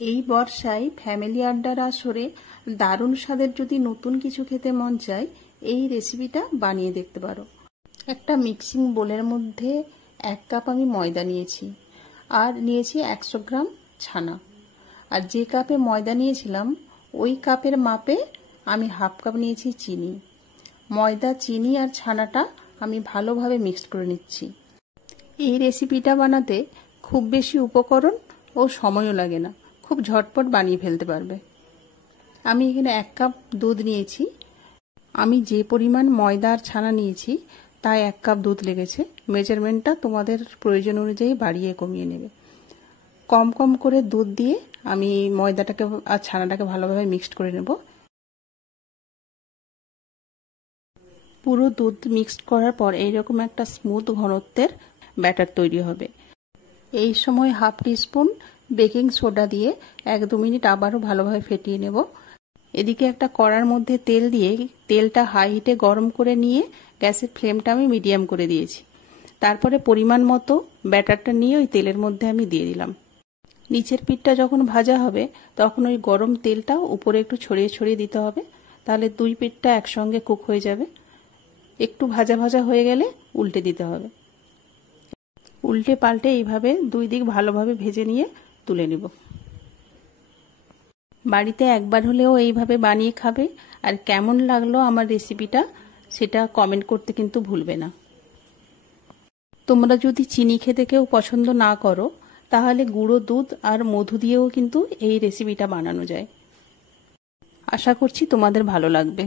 এই বর্ষায় ফ্যামিলি আড্ডার আসরে দারুণ স্বাদের যদি নতুন কিছু খেতে মন চায়, এই রেসিপিটা বানিয়ে দেখতে পারো। একটা মিক্সিং বোলের মধ্যে 1 কাপ আমি ময়দা নিয়েছি আর নিয়েছি 100 গ্রাম ছানা। আর যে কাপে ময়দা নিয়েছিলাম ওই কাপের মাপে আমি হাফ কাপ নিয়েছি চিনি। ময়দা, চিনি আর ছানাটা আমি ভালোভাবে মিক্সড করে নিচ্ছি। এই রেসিপিটা বানাতে খুব বেশি উপকরণ ও সময়ও লাগে না, খুব ঝটপট বানিয়ে ফেলতে পারবে। আমি এখানে 1 কাপ দুধ নিয়েছি। আমি যে পরিমাণ ময়দা আর ছানা নিয়েছি তাই 1 কাপ দুধ লেগেছে। মেজারমেন্টটা তোমাদের প্রয়োজন অনুযায়ী বাড়িয়ে কমিয়ে নেবে। কম কম করে দুধ দিয়ে আমি ময়দাটাকে আর ছানাটাকে ভালোভাবে মিক্সড করে নেব। পুরো দুধ মিক্সড করার পর এইরকম একটা স্মুথ ঘনত্বের ব্যাটার তৈরি হবে। এই সময় হাফ টিস্পুন বেকিং সোডা দিয়ে 1-2 মিনিট আবারও ভালোভাবে ফেটিয়ে নেব। এদিকে একটা কড়ার মধ্যে তেল দিয়ে তেলটা হাই হিটে গরম করে নিয়ে গ্যাসের ফ্লেমটা আমি মিডিয়াম করে দিয়েছি। তারপরে পরিমাণ মতো ব্যাটারটা নিয়ে ওই তেলের মধ্যে আমি দিয়ে দিলাম। নিচের পিঠটা যখন ভাজা হবে তখন ওই গরম তেলটা উপরে একটু ছড়িয়ে ছড়িয়ে দিতে হবে, তাহলে দুই পিঠটা একসঙ্গে কুক হয়ে যাবে। একটু ভাজা ভাজা হয়ে গেলে উল্টে দিতে হবে। উল্টে পাল্টে এইভাবে দুই দিক ভালোভাবে ভেজে নিয়ে তুলে নেব। বাড়িতে একবার হলেও এইভাবে বানিয়ে খাবে, আর কেমন লাগলো আমার রেসিপিটা সেটা কমেন্ট করতে কিন্তু ভুলবে না। তোমরা যদি চিনি খেতে কেউ পছন্দ না করো তাহলে গুঁড়ো দুধ আর মধু দিয়েও কিন্তু এই রেসিপিটা বানানো যায়। আশা করছি তোমাদের ভালো লাগবে।